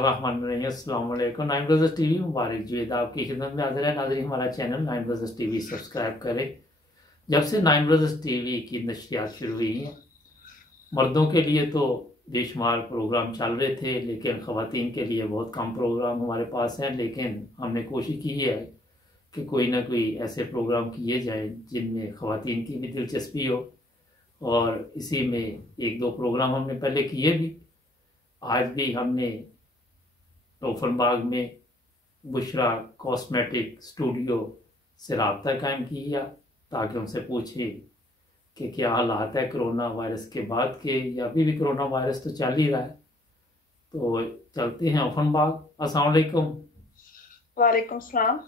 अस्सलाम वालेकुम। Nine brothers TV मुबारक जुवेद आपकी खिदमत में हाजिर है। नाज़रीन, हमारा channel nine brothers TV subscribe करें। जब से नाइन ब्रदर्स टीवी की नशरियात शुरू हुई हैं, मर्दों के लिए तो बेशुमार प्रोग्राम चल रहे थे, लेकिन ख़वातीन के लिए बहुत कम प्रोग्राम हमारे पास हैं। लेकिन हमने कोशिश की है कि कोई ना कोई ऐसे प्रोग्राम किए जाएँ जिनमें ख़वातीन की भी दिलचस्पी हो, और इसी में एक दो प्रोग्राम हमने पहले किए भी। आज भी हमने ओफनबाग में बुशरा कॉस्मेटिक स्टूडियो से रब्ता कायम किया ताकि उनसे पूछें कि क्या हालात है कोरोना वायरस के बाद के, या अभी भी कोरोना वायरस तो चल ही रहा है। तो चलते हैं ओफनबाग। अस्सलाम वालेकुम। वालेकुम सलाम।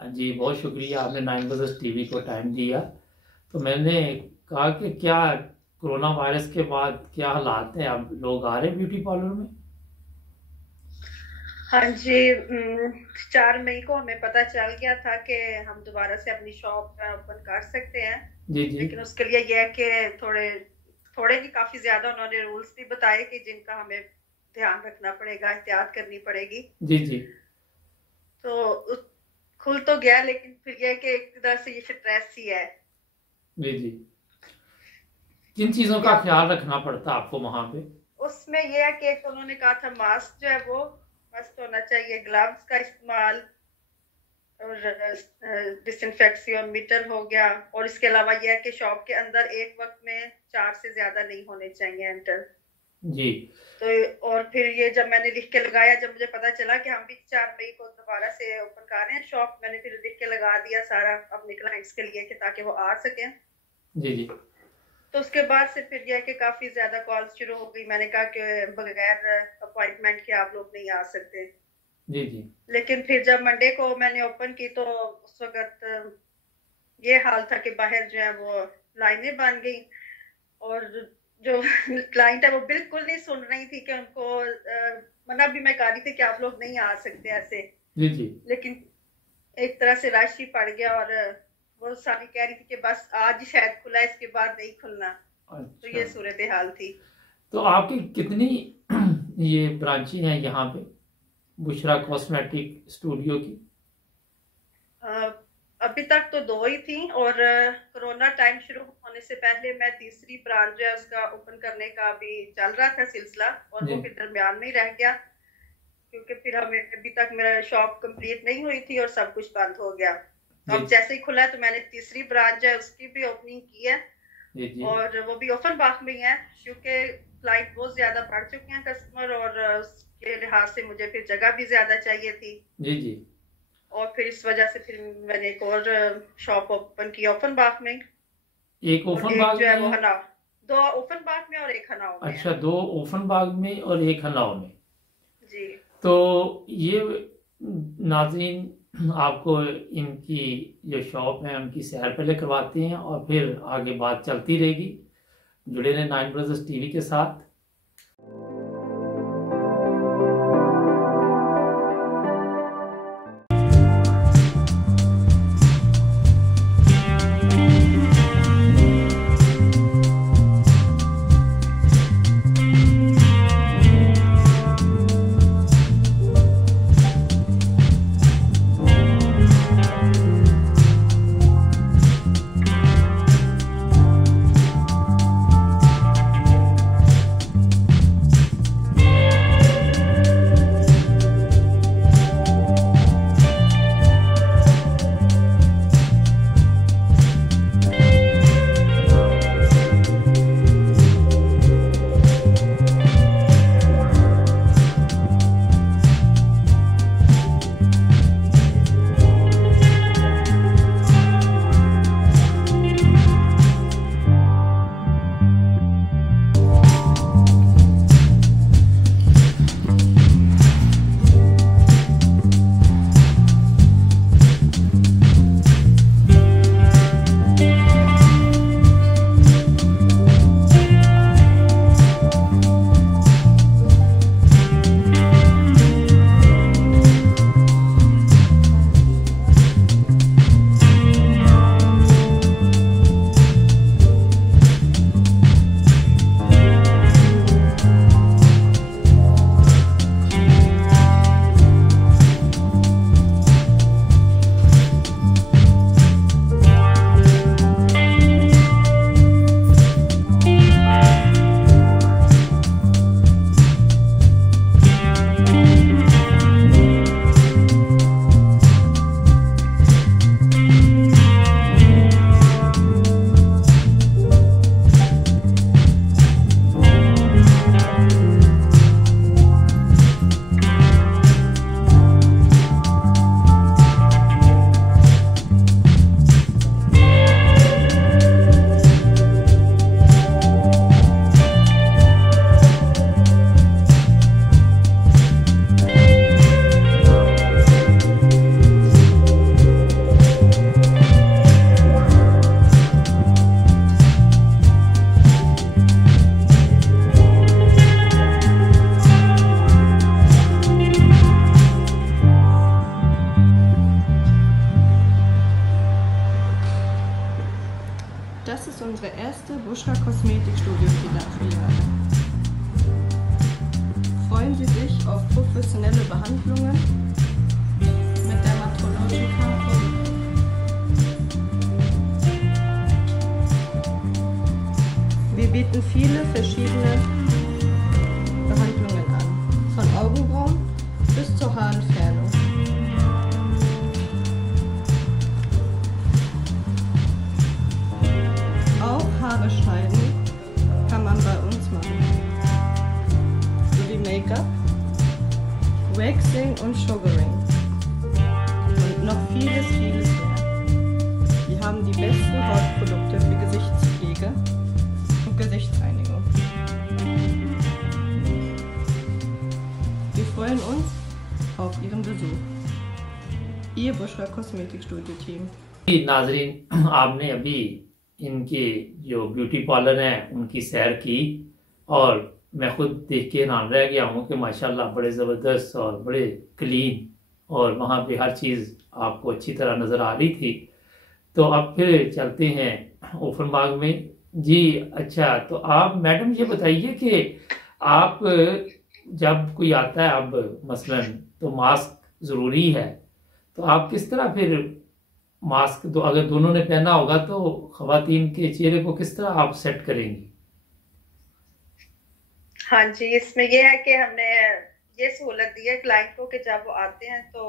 हाँ जी, बहुत शुक्रिया आपने नाइन ब्रदर्स टीवी को टाइम दिया। तो मैंने कहा कि क्या कोरोना वायरस के बाद क्या हालात हैं, अब लोग आ रहे हैं ब्यूटी पार्लर में? हाँ जी, 4 मई को हमें पता चल गया था कि हम दोबारा से अपनी शॉप ओपन कर सकते हैं। जी जी। लेकिन उसके लिए यह है कि थोड़े थोड़े नहीं, काफी ज्यादा उन्होंने रूल्स भी बताए कि जिनका हमें ध्यान रखना पड़ेगा, एहतियात करनी पड़ेगी। जी जी। तो खुल तो गया, लेकिन फिर यह है कि एक तरह से ये स्ट्रेस ही है। जी जी। किन चीज़ों का ख्याल रखना पड़ता है आपको वहाँ पे? उसमें यह है कि एक उन्होंने कहा था मास्क जो है वो मस्त होना चाहिए, ग्लव्स का इस्तेमाल और डिसइंफेक्शन मीटर हो गया। और इसके अलावा यह है कि शॉप के अंदर एक वक्त में 4 से ज्यादा नहीं होने चाहिए एंटर जी। तो। और फिर ये जब मैंने लिख के लगाया, जब मुझे पता चला कि हम भी 4 मई को दोबारा से ओपन कर रहे हैं शॉप, मैंने फिर लिख के लगा दिया सारा अपने क्लाइंट्स के लिए कि ताकि वो आ सकें। जी जी। तो उसके बाद से फिर यह कि काफी ज्यादा कॉल्स शुरू हो गई। मैंने कहा कि बगैर अपॉइंटमेंट के आप लोग नहीं आ सकते। जी जी। लेकिन फिर जब मंडे को मैंने ओपन की तो उस वक्त ये हाल था कि बाहर जो है वो लाइनें बन गई, और जो क्लाइंट है वो बिल्कुल नहीं सुन रही थी कि उनको मना भी मैं कर रही थी कि आप लोग नहीं आ सकते ऐसे। जी जी। लेकिन एक तरह से रश ही पड़ गया, और वो सारी कह रही थी कि बस आज ही शायद खुला है, इसके बाद नहीं खुलना। तो ये अच्छा, सूरत हाल थी। तो आपकी कितनी ये ब्रांचें हैं यहाँ पे बुशरा कॉस्मेटिक स्टूडियो की? अभी तक तो 2 ही थी, और कोरोना टाइम शुरू होने से पहले मैं तीसरी ब्रांच जो है उसका ओपन करने का भी चल रहा था सिलसिला, और वो जी फिर दरमियान में ही रह गया क्योंकि फिर हमें अभी तक मेरा शॉप कंप्लीट नहीं हुई थी और सब कुछ बंद हो गया। जी। अब जैसे ही खुला है तो मैंने तीसरी ब्रांच है उसकी भी ओपनिंग की है, जी जी। और वो भी ओफनबाग में ही है क्योंकि क्लाइंट बहुत ज्यादा बढ़ चुके हैं कस्टमर, और उसके लिहाज से मुझे फिर जगह भी ज्यादा चाहिए थी। जी जी। और फिर इस वजह से फिर मैंने एक और शॉप ओपन की ओफनबाग में। एक और एक ओफनबाग जो है वो में? हना, 2 ओफनबाग में और एक हनाओ में अच्छा, है। 2 ओफनबाग में और एक हनाओ में। जी। तो ये नाज़रीन, आपको इनकी जो शॉप है उनकी सैर पहले करवाते हैं और फिर आगे बात चलती रहेगी। जुड़े रहें नाइन ब्रदर्स टीवी के साथ। Das ist unsere erste Bushra Kosmetikstudio-Filiale. Freuen Sie sich auf professionelle Behandlungen mit Dermatologica. Wir bieten viele verschiedene Behandlungen an, von Augenbrauen bis zur Haarentfernung. Auch Haare schneiden kann man bei uns machen, sowie Make-up, Waxing und Sugaring und noch vieles mehr. Wir haben die besten Hautprodukte für Gesichtspflege und Gesichtsreinigung. Wir freuen uns auf Ihren Besuch. Ihr Bushra Kosmetikstudio Team। नाजरीन, आपने अभी इनके जो beauty parlour हैं उनकी सैर की और मैं खुद देख के हैरान रह गया हूँ कि माशाल्लाह बड़े ज़बरदस्त और बड़े क्लीन और वहाँ पे हर चीज़ आपको अच्छी तरह नज़र आ रही थी। तो अब फिर चलते हैं ओफनबाग में जी। अच्छा, तो आप मैडम ये बताइए कि आप जब कोई आता है अब मसलन तो मास्क ज़रूरी है, तो आप किस तरह फिर मास्क तो अगर दोनों ने पहना होगा तो खवातीन के चेहरे को किस तरह आप सेट करेंगी? हाँ जी, इसमें ये है कि हमने ये सहूलत दी है क्लाइंट को कि जब वो आते हैं तो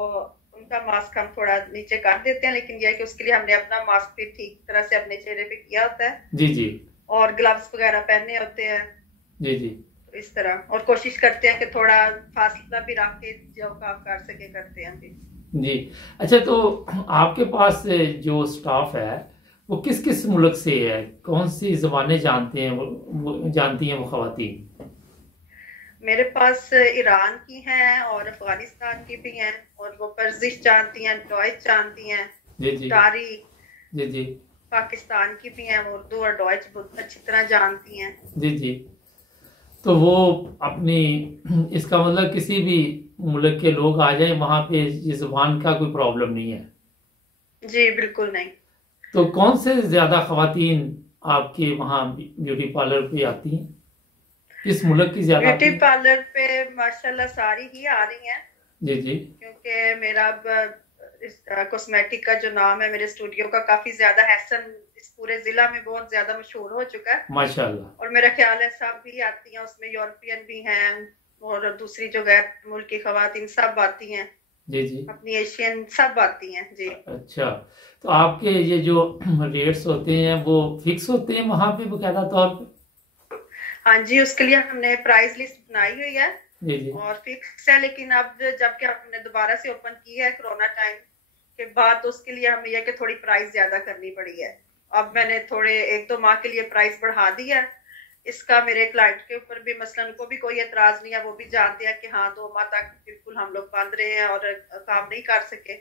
उनका मास्क हम थोड़ा नीचे कर देते हैं, लेकिन ये है कि उसके लिए हमने अपना मास्क भी ठीक तरह से अपने चेहरे पे किया होता है। जी जी। और ग्लव्स वगैरह पहने होते हैं। जी जी। तो इस तरह और कोशिश करते हैं कि थोड़ा फासला भी रख के जो काम कर सके करते हैं जी। अच्छा, तो आपके पास जो स्टाफ है वो किस किस मुल्क से है, कौन सी ज़बानें जानते हैं वो जानती हैं वो खवातीन? मेरे पास ईरान की हैं और अफगानिस्तान की भी हैं, और वो पर्जिश जानती हैं, डॉइच जानती हैं, जी जी, दारी जी जी, पाकिस्तान की भी हैं, उर्दू और डॉइच बहुत अच्छी तरह जानती हैं। जी जी। तो वो अपनी, इसका मतलब किसी भी मुल्क के लोग आ जाए वहाँ पे ये ज़ुबान का कोई प्रॉब्लम नहीं है? जी बिल्कुल नहीं। तो कौन से ज़्यादा खवातीन आपके वहाँ ब्यूटी पार्लर पे आती हैं, किस मुल्क की ज़्यादा? ब्यूटी पार्लर पे माशाल्लाह सारी ही आ रही हैं। जी जी। क्योंकि मेरा कॉस्मेटिक का जो नाम है मेरे स्टूडियो का काफी ज्यादा हैसन इस पूरे जिला में बहुत ज्यादा मशहूर हो चुका है माशाल्लाह। और मेरा ख्याल है सब भी आती हैं, उसमें यूरोपियन भी हैं और दूसरी जो गैर मुल्की खवातीन सब आती हैं। जी जी। अपनी एशियन सब आती हैं जी। अच्छा, तो आपके ये जो रेट्स होते हैं वो फिक्स होते हैं वहाँ पे बकायदा तौर पे? हाँ जी, उसके लिए हमने प्राइस लिस्ट बनाई हुई है जी जी। और फिक्स है, लेकिन अब जबकि हमने दोबारा से ओपन की है कोरोना टाइम के बाद, तो उसके लिए हमें यह कि थोड़ी प्राइस ज्यादा करनी पड़ी है। अब मैंने थोड़े 1-2 माह के लिए प्राइस बढ़ा दी है। इसका मेरे क्लाइंट के ऊपर भी मसलन को भी कोई एतराज नहीं है, वो भी जानते हैं कि हाँ 2 माह तक बिल्कुल हम लोग बंद रहे हैं और काम नहीं कर सके।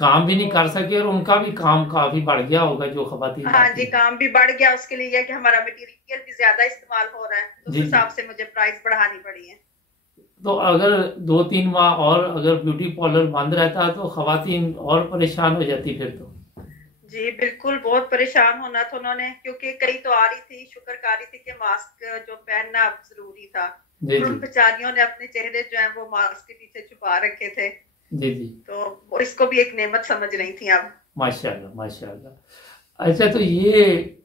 काम भी नहीं कर सके और उनका भी काम काफी बढ़ गया होगा जो खवातीन। हाँ जी, काम भी बढ़ गया। उसके लिए कि हमारा मटेरियल भी ज्यादा इस्तेमाल हो रहा है, तो उस हिसाब से मुझे प्राइस बढ़ानी पड़ी है। तो अगर 2-3 माह और अगर ब्यूटी पार्लर बंद रहता तो खवातीन और परेशान हो जाती फिर तो? जी बिल्कुल, बहुत परेशान होना था उन्होंने, क्योंकि कई तो आ रही थी शुक्र कर रही थी कि मास्क जो पहनना जरूरी था। उन बेचारियों ने अपने चेहरे जो है वो मास्क के पीछे छुपा रखे थे। जी जी। तो इसको भी एक नेमत समझ रही थी अब। माशाल्लाह माशाल्लाह। अच्छा, तो ये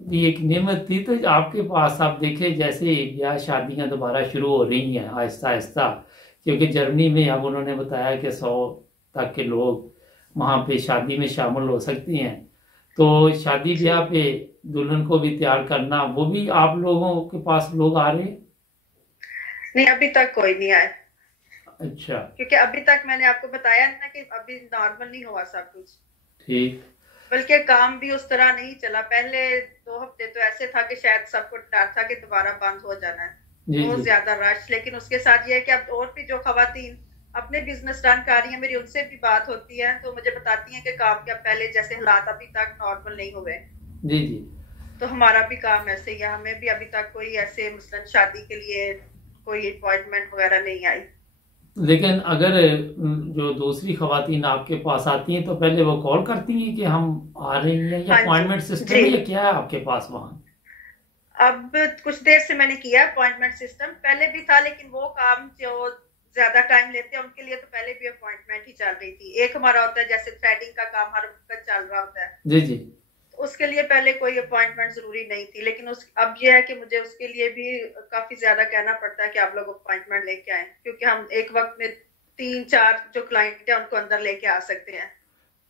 भी एक नेमत थी। तो आपके पास आप देखें जैसे ब्याह शादियां दोबारा शुरू हो रही हैं आहिस्ता आहिस्ता, क्योंकि जर्मनी में अब उन्होंने बताया कि 100 तक के लोग वहाँ पे शादी में शामिल हो सकते हैं। तो शादी ब्याह पे दुल्हन को भी तैयार करना, वो भी आप लोगों के पास लोग आ रहे हैं? नहीं, अभी तक कोई नहीं आया। अच्छा, क्योंकि अभी तक मैंने आपको बताया ना कि अभी नॉर्मल नहीं हुआ सब कुछ। ठीक। बल्कि काम भी उस तरह नहीं चला। पहले 2 हफ्ते तो ऐसे था कि शायद सबको डर था कि दोबारा बंद हो जाना है, बहुत ज्यादा रश। लेकिन उसके साथ ये है कि अब और भी जो खवातीन अपने बिजनेस रन कर रही है, मेरी उनसे भी बात होती है तो मुझे बताती हैं कि काम क्या पहले जैसे हालात अभी तक नॉर्मल नहीं हुए। जी जी। तो हमारा भी काम ऐसे ही है, हमें भी अभी तक कोई ऐसे मसलन शादी के लिए कोई अपॉइंटमेंट वगैरह नहीं आई। लेकिन अगर जो दूसरी खवातीन आपके पास आती हैं तो पहले वो कॉल करती हैं कि हम आ रही हैं, या हाँ जी। अपॉइंटमेंट सिस्टम जी, है, या क्या है आपके पास वहाँ? अब कुछ देर से मैंने किया अपॉइंटमेंट सिस्टम, पहले भी था लेकिन वो काम जो ज्यादा टाइम लेते हैं उनके लिए तो पहले भी अपॉइंटमेंट ही चल रही थी। एक हमारा होता है जैसे थ्रेडिंग का काम हर वक्त चल रहा होता है, जी जी। तो उसके लिए पहले कोई अपॉइंटमेंट जरूरी नहीं थी, लेकिन उस अब ये है कि मुझे उसके लिए भी काफी ज्यादा कहना पड़ता है कि आप लोग अपॉइंटमेंट लेके आए, क्योंकि हम एक वक्त में 3-4 जो क्लाइंट है उनको अंदर लेके आ सकते हैं,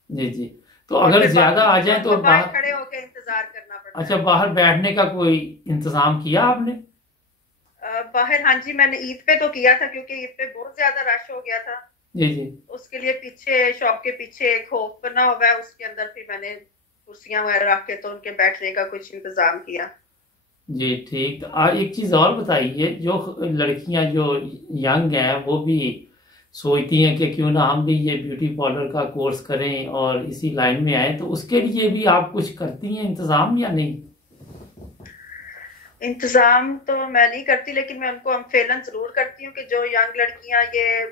जी जी। तो और अगर फिर ज्यादा बाकी आ चीजों जाए तो को बाहर बाहर, खड़े होकर इंतजार करना पड़ता अच्छा, है। बाहर बैठने का कोई इंतजाम किया आपने? बाहर, हाँ जी, मैंने ईद पे तो किया था क्योंकि ईद पे बहुत ज्यादा रश हो गया था। जी जी। उसके लिए पीछे शॉप के पीछे एक होप बना हुआ है, उसके अंदर फिर मैंने कुर्सियां वगैरह रख के तो उनके बैठने का कुछ इंतजाम किया। जी ठीक। तो एक चीज़ और बताइए, जो लड़कियां जो यंग हैं वो भी सोचती हैं कि क्यों ना हम भी ये ब्यूटी पार्लर का कोर्स करें और इसी लाइन में आए, तो उसके लिए भी आप कुछ करती हैं इंतजाम या नहीं? इंतजाम तो मैं नहीं करती, लेकिन मैं उनको अम्फेलन जरूर करती हूँ कि जो यंग लड़कियां ये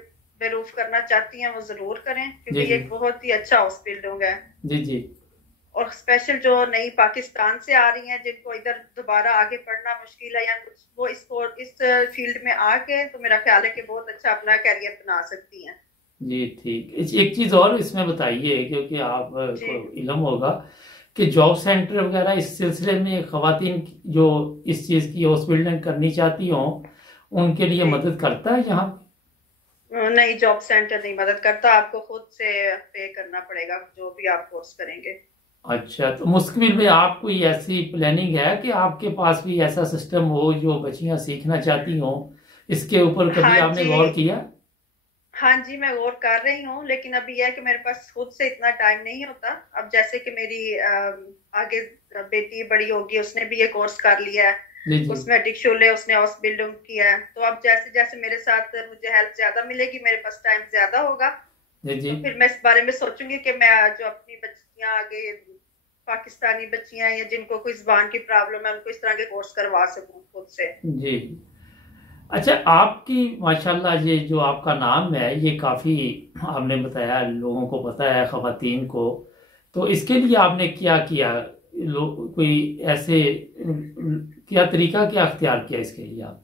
बेरूफ करना चाहती हैं वो जरूर करें, जी क्योंकि ये जी। एक बहुत ही अच्छा हॉस्पिटल है। जी जी। और स्पेशल जो नई पाकिस्तान से आ रही हैं जिनको इधर दोबारा आगे पढ़ना मुश्किल है या कुछ, वो इस फील्ड में आके तो मेरा ख्याल है कि बहुत अच्छा अपना करियर बना सकती हैं। जी ठीक। एक चीज़ और इसमें बताइए, क्योंकि आप जी, को इल्म होगा कि जॉब सेंटर वगैरह इस सिलसिले में खवातीन जो इस चीज़ की हॉस्पिटल करनी चाहती हों उनके लिए जी। मदद करता है यहाँ? नहीं, जॉब सेंटर नहीं मदद करता, आपको खुद से पे करना पड़ेगा जो भी आप कोर्स करेंगे। अच्छा, तो मुस्तकबिल में आप कोई ऐसी प्लानिंग है कि आपके पास भी ऐसा सिस्टम हो जो बच्चियां सीखना चाहती हों? इसके ऊपर कभी हाँ आपने जी, गौर किया? हाँ जी, मैं गौर कर रही हूँ, लेकिन अभी यह है कि मेरे पास खुद से इतना टाइम नहीं होता। अब जैसे कि मेरी आगे बेटी बड़ी होगी, उसने भी ये कोर्स कर लिया है, जी जी। उसमें डिक्शुले उसने हाउस बिल्डिंग किया है, तो अब जैसे जैसे मेरे साथ मुझे हेल्प ज्यादा मिलेगी, मेरे पास टाइम ज्यादा होगा, जी जी। तो फिर मैं इस बारे में सोचूंगी कि मैं जो अपनी बच्चियां आगे पाकिस्तानी बच्चियां या जिनको कोई जुबान की प्रॉब्लम है उनको इस तरह के कोर्स करवा सकूं खुद से। जी। अच्छा, आपकी माशाल्लाह ये जो आपका नाम है ये काफ़ी, आपने बताया लोगों को पता है, खवातीन को, तो इसके लिए आपने क्या किया? कोई ऐसे क्या तरीका क्या अख्तियार किया इसके लिए आप?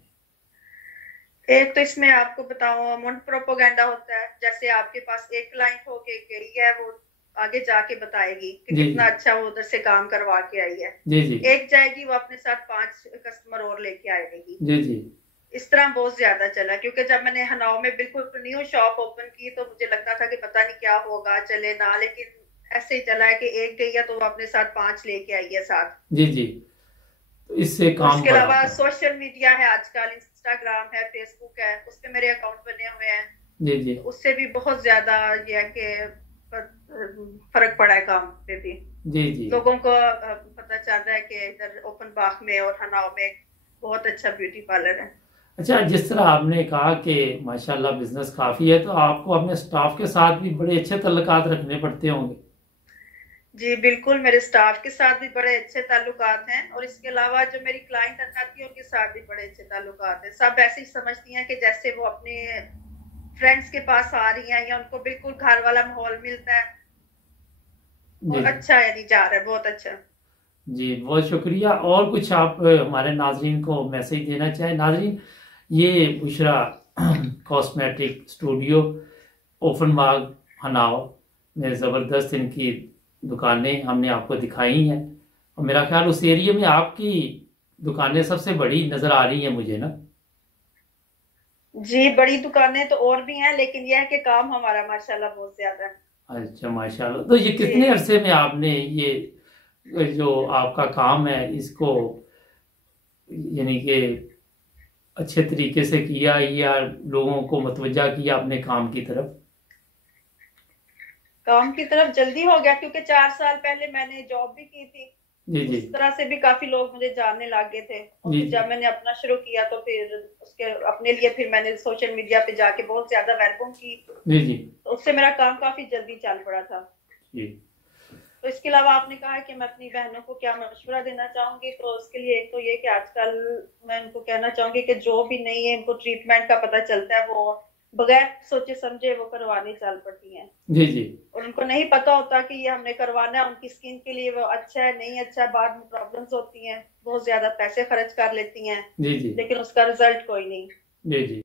एक तो इसमें आपको बताऊं मुंड प्रोपोगेंडा होता है, जैसे आपके पास एक क्लाइंट होके गई है, वो आगे जाके बताएगी कि जी कितना अच्छा वो उधर से काम करवा के आई है। जी। जी एक जाएगी वो अपने साथ 5 कस्टमर और लेके आएगी। जी। जी इस तरह बहुत ज्यादा चला, क्योंकि जब मैंने हनाओ में बिल्कुल न्यू शॉप ओपन की तो मुझे लगता था कि पता नहीं क्या होगा, चले ना, लेकिन ऐसे ही चला है कि एक गई है तो वो अपने साथ 5 लेके आई है साथ। जी। जी। तो इससे और काम इसके बढ़ा अलावा आपका? सोशल मीडिया है आजकल, इंस्टाग्राम है, फेसबुक है, उस पे मेरे अकाउंट बने हुए हैं, जी जी। तो उससे भी बहुत ज्यादा ये है कि फर्क पड़ा है काम पे भी। जी जी। लोगों को पता चल रहा है कि इधर ओपन बाग में और हनाओ में बहुत अच्छा ब्यूटी पार्लर है। अच्छा, जिस तरह आपने कहा कि माशाल्लाह बिजनेस काफ़ी है, तो आपको अपने स्टाफ के साथ भी बड़े अच्छे तल्लुकात रखने पड़ते होंगे? जी बिल्कुल, मेरे स्टाफ के साथ भी बड़े अच्छे ताल्लुकात हैं, और इसके अलावा जो मेरी क्लाइंट आती है उनके साथ भी बड़े अच्छे ताल्लुकात हैं। सब ऐसे ही समझती हैं कि जैसे वो अपने फ्रेंड्स के पास आ रही हैं, या उनको बिल्कुल घर वाला माहौल मिलता है, जी और जी। अच्छा है, नहीं जा रहा है, बहुत अच्छा। जी बहुत शुक्रिया। और कुछ आप हमारे नाजरीन को मैसेज देना चाहें? नाजरीन, ये बुशरा कॉस्मेटिक स्टूडियो ओपन बाग हनाओ में ज़बरदस्त इनकी दुकानें हमने आपको दिखाई हैं, और मेरा ख्याल उस एरिया में आपकी दुकानें सबसे बड़ी नज़र आ रही हैं मुझे ना? जी, बड़ी दुकानें तो और भी हैं, लेकिन यह है कि काम हमारा माशाल्लाह बहुत ज्यादा है। अच्छा माशाल्लाह। तो ये जी, कितने अरसे में आपने ये जो आपका काम है इसको, यानी कि अच्छे तरीके से किया, या लोगों को मतवज्जा किया अपने काम की तरफ? काम की तरफ जल्दी हो गया, क्योंकि 4 साल पहले मैंने जॉब भी की थी, जी जी। उस तरह से भी काफी लोग मुझे जानने लग गए थे, और जी फिर जी। जब मैंने अपना शुरू किया तो फिर उसके अपने लिए फिर मैंने सोशल मीडिया पे जाके बहुत ज्यादा वेलकम की, जी जी। तो उससे मेरा काम काफी जल्दी चल पड़ा था। जी तो इसके अलावा आपने कहा कि मैं अपनी बहनों को क्या मशवरा देना चाहूंगी, तो उसके लिए एक तो ये कि आजकल मैं उनको कहना चाहूंगी कि जो भी नहीं है इनको ट्रीटमेंट का पता चलता है वो बगैर सोचे समझे वो करवाने चल पड़ती हैं। जी जी। और उनको नहीं पता होता कि ये हमने करवाना है, उनकी स्किन के लिए वो अच्छा है नहीं अच्छा है, बाद में प्रॉब्लम्स होती हैं, बहुत ज्यादा पैसे खर्च कर लेती हैं जी जी। लेकिन उसका रिजल्ट कोई नहीं। जी जी।